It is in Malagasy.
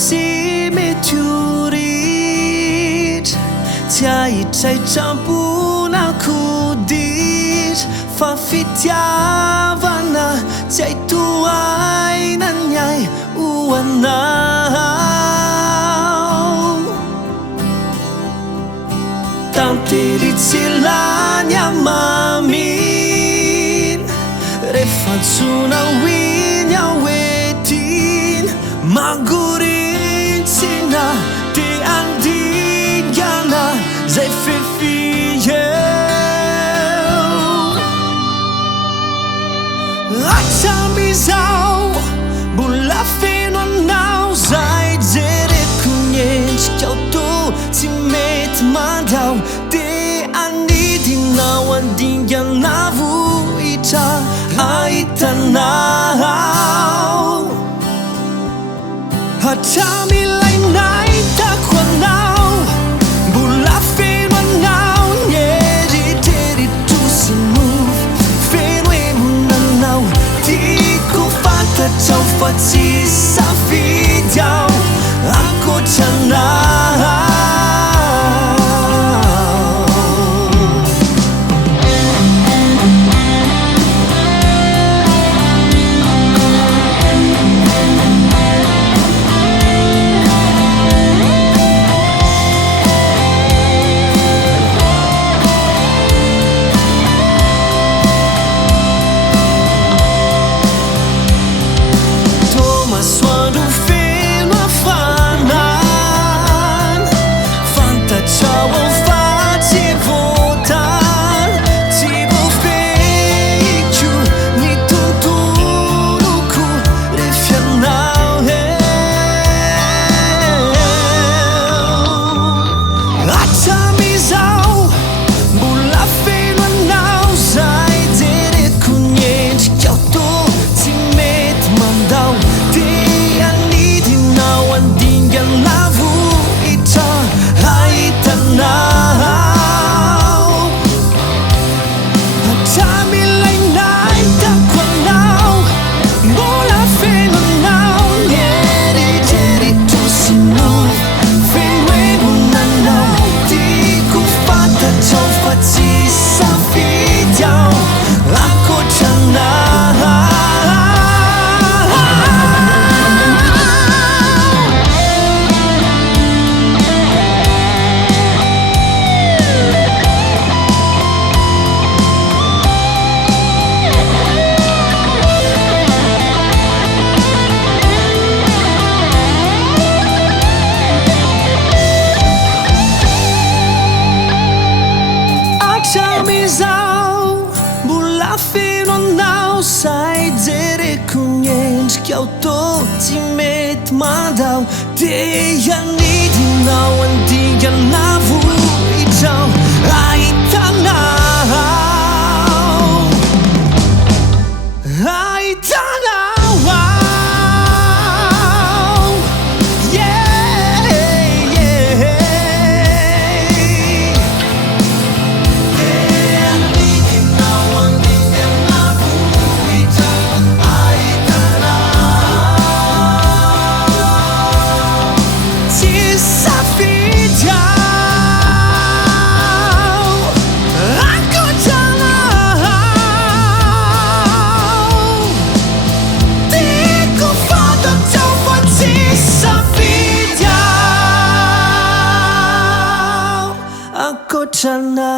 tsy mety ho ritra tsy ahitraitram-ponako ditra fa fitiavana tsy aitoaina ny ahy ho anao tantery tsy lany amamin rehefa ntsona hoiny aho etiny mangorintsina te andingana zay fefieo atramizao mbola feno anao zay jereko nyendrika ao tô tsy mety mandao te anidinao andingana vohitra ahitanao hatramilay nahitako anao mbola feno anao ny eritreritro sy mofo feno emonanao tiako fantatrao fa tsy safidy aho ankoatranao Auteur tsy mety mandao te anidinao andingana vohitrao ahitanao Chana